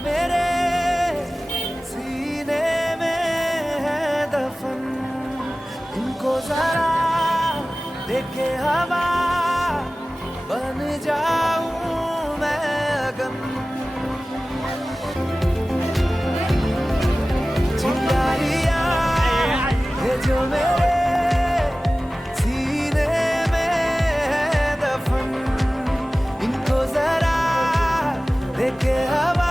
मेरे सीने में है दफन, इनको जरा देखे हवा बन जाऊं मैं अगन। चिंगारियां ये जो मेरे सीने में है दफन, इनको जरा देखे हवा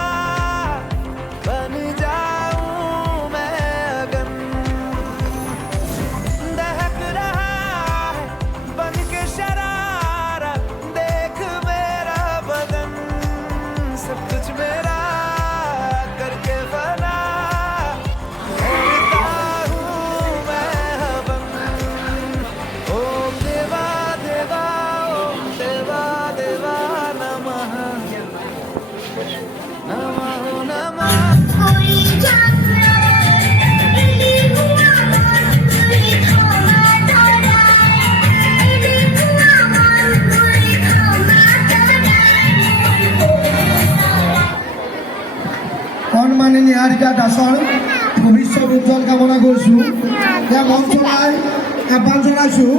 बन जाऊं मैं अगन। दहक रहा है बन के शरारत, देख मेरा बदन सब कुछ मेरा करके फना, करता हूँ मैं हवन। ओम देवा देवा, ओम देवा देवा नमः, नमो नमः। সন্মানী নিহারিকা দাসৰ ভৱিষ্যত উজ্জ্বল কামনা কৰিছোঁ। এতিয়া মঞ্চলাই আহ্বান জনাইছোঁ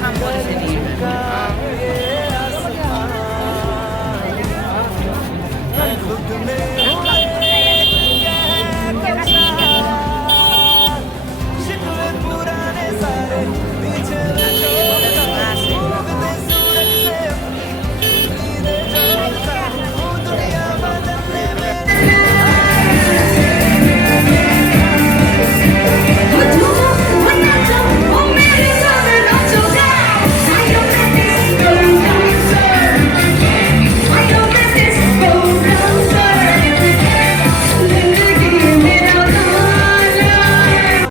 কাম কৰিছে নেকি ये आसमां मैं खुद में